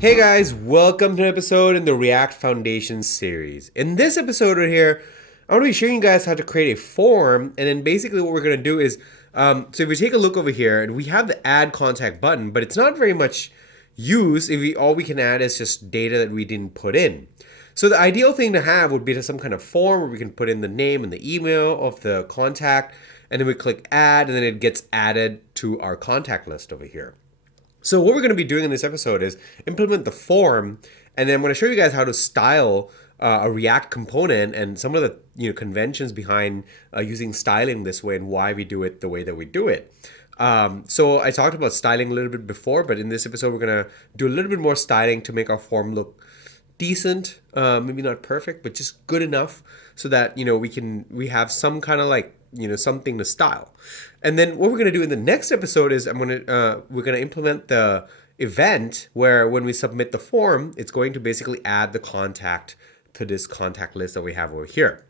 Hey guys, welcome to an episode in the React Foundation series. In this episode right here, I'm going to be showing you guys how to create a form, and then basically what we're going to do is, so if we take a look over here, and we have the add contact button, but it's not very much use if all we can add is just data that we didn't put in. So the ideal thing to have would be to some kind of form where we can put in the name and the email of the contact, and then we click add, and then it gets added to our contact list over here. So what we're going to be doing in this episode is implement the form, and then I'm going to show you guys how to style a React component and some of the conventions behind using styling this way and why we do it the way that we do it. So I talked about styling a little bit before, but in this episode we're going to do a little bit more styling to make our form look decent, maybe not perfect, but just good enough so that we have some kind of something to style. And then what we're going to do in the next episode is we're going to implement the event where when we submit the form, it's going to basically add the contact to this contact list that we have over here.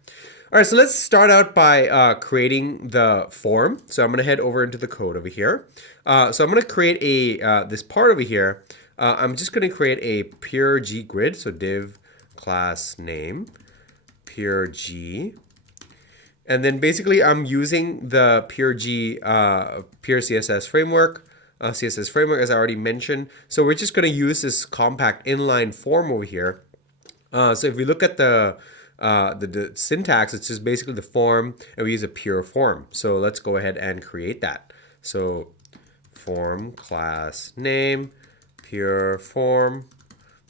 All right, so let's start out by creating the form. So I'm going to head over into the code over here. So I'm going to create this part over here. I'm just going to create a pure G grid. So div class name pure G. And then basically I'm using the pure CSS framework, as I already mentioned. So we're just going to use this compact inline form over here. So if we look at the syntax, it's just basically the form, and we use a pure form. So let's go ahead and create that. So form class name pure form,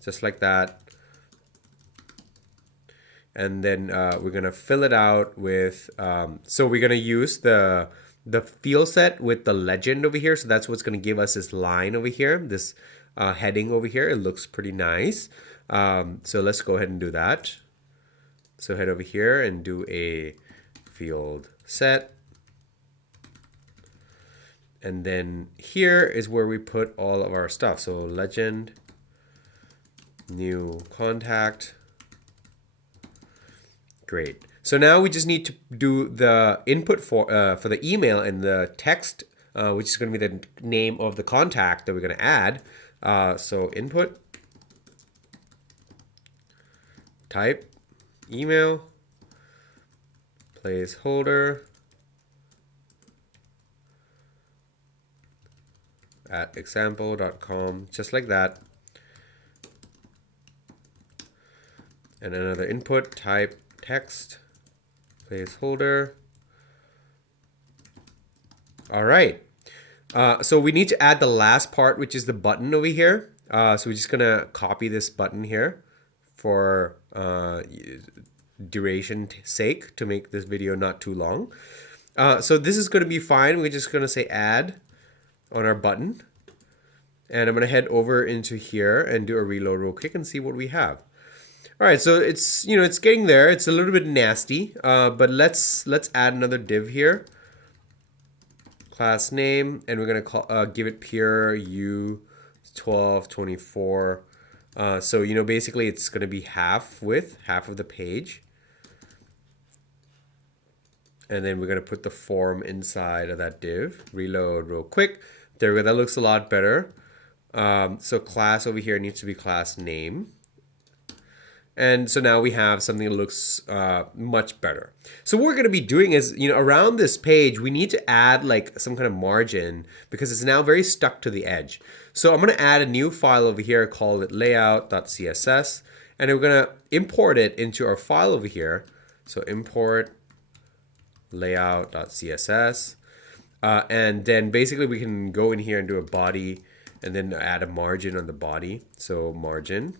just like that. And then we're going to fill it out with, so we're going to use the field set with the legend over here. So that's what's going to give us this line over here, this heading over here. It looks pretty nice. So let's go ahead and do that. So head over here and do a field set. And then here is where we put all of our stuff. So legend, new contact. Great. So now we just need to do the input for the email and the text, which is going to be the name of the contact that we're going to add. So input, type, email, placeholder, at example.com, just like that. And another input, type, text, placeholder. All right. So we need to add the last part, which is the button over here. So we're just going to copy this button here for duration sake to make this video not too long. So this is going to be fine. We're just going to say add on our button. And I'm going to head over into here and do a reload real quick and see what we have. All right, so it's it's getting there. It's a little bit nasty, but let's add another div here. Class name, and we're gonna give it pure U1224. So basically it's gonna be half width, half of the page, and then we're gonna put the form inside of that div. Reload real quick. There we go. That looks a lot better. So class over here needs to be class name. And so now we have something that looks much better. So what we're going to be doing is, around this page, we need to add like some kind of margin because it's now very stuck to the edge. So I'm going to add a new file over here, call it layout.css, and we're going to import it into our file over here. So import layout.css, and then basically we can go in here and do a body and then add a margin on the body. So margin.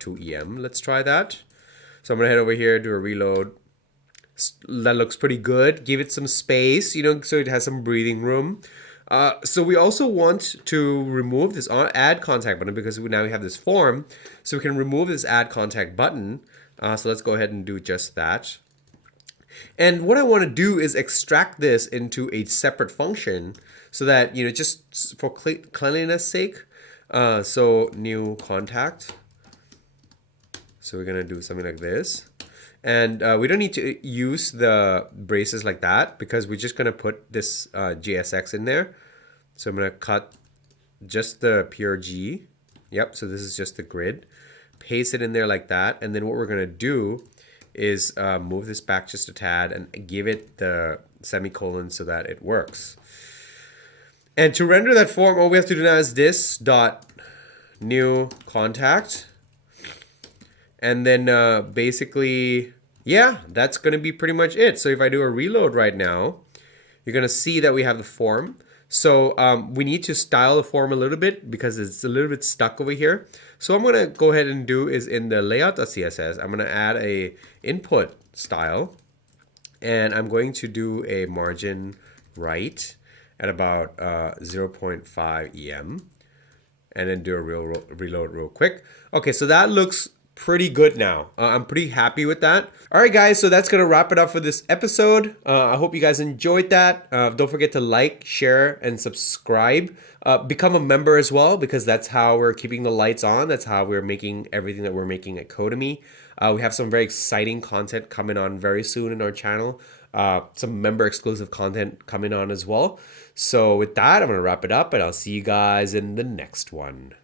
To EM. Let's try that. So I'm gonna head over here, do a reload. That looks pretty good. Give it some space, so it has some breathing room. So we also want to remove this add contact button because now we have this form. So we can remove this add contact button. So let's go ahead and do just that. And what I want to do is extract this into a separate function so that, just for cleanliness sake. So new contact. So we're going to do something like this. And we don't need to use the braces like that because we're just going to put this JSX in there. So I'm going to cut just the pure G Yep, so this is just the grid. Paste it in there like that. And then what we're going to do is move this back just a tad and give it the semicolon so that it works. And to render that form, all we have to do now is this dot new contact. And then basically, yeah, that's going to be pretty much it. So if I do a reload right now, you're going to see that we have the form. So we need to style the form a little bit because it's a little bit stuck over here. So what I'm going to go ahead and do is in the layout.css, I'm going to add a input style. And I'm going to do a margin right at about 0.5 EM. And then do a reload real quick. Okay, so that looks pretty good now. I'm pretty happy with that. All right, guys, so that's going to wrap it up for this episode. I hope you guys enjoyed that. Don't forget to like, share, and subscribe. Become a member as well, because that's how we're keeping the lights on. That's how we're making everything that we're making at Codemy. We have some very exciting content coming on very soon in our channel. Some member exclusive content coming on as well. So with that, I'm going to wrap it up, and I'll see you guys in the next one.